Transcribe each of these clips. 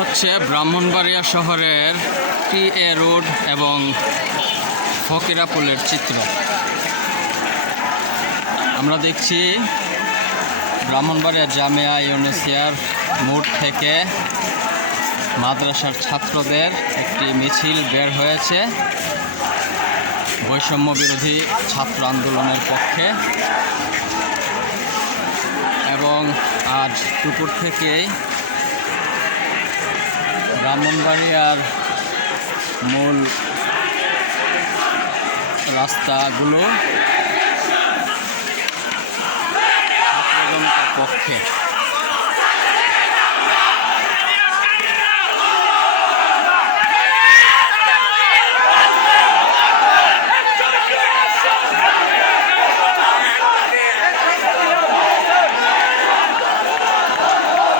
হচ্ছে ব্রাহ্মণবাড়িয়া শহরের টি এ রোড এবং ফকিরাপুলের চিত্র। আমরা দেখছি ব্রাহ্মণবাড়িয়া জামিয়া ইউনেসিয়ার মোড় থেকে মাদ্রাসার ছাত্রদের একটি মিছিল বের হয়েছে। বৈষম্য বিরোধী ছাত্র আন্দোলনের পক্ষে। এবং আজ দুপুর থেকেই ব্রাহ্মণবাড়িয়ার মূল রাস্তাগুলো পক্ষে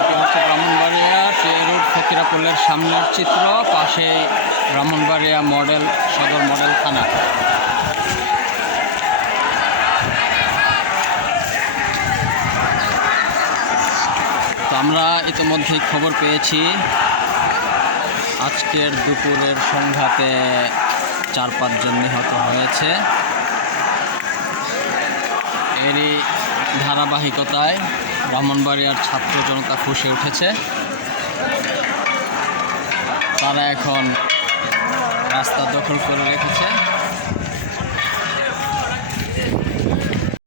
এটি হচ্ছে ব্রাহ্মণবাড়িয়া টে ফকিরাপুলের সামনের চিত্র, পাশে ব্রাহ্মণবাড়িয়া মডেল, সদর মডেল থানা। তো আমরা ইতিমধ্যেই খবর পেয়েছি, আজকের দুপুরের সংঘাতে চার পাঁচজন নিহত হয়েছে। এরই ধারাবাহিকতায় ব্রাহ্মণবাড়িয়ার ছাত্র জনতা ফুসে উঠেছে। তারা এখন রাস্তা দখল করে রেখেছে।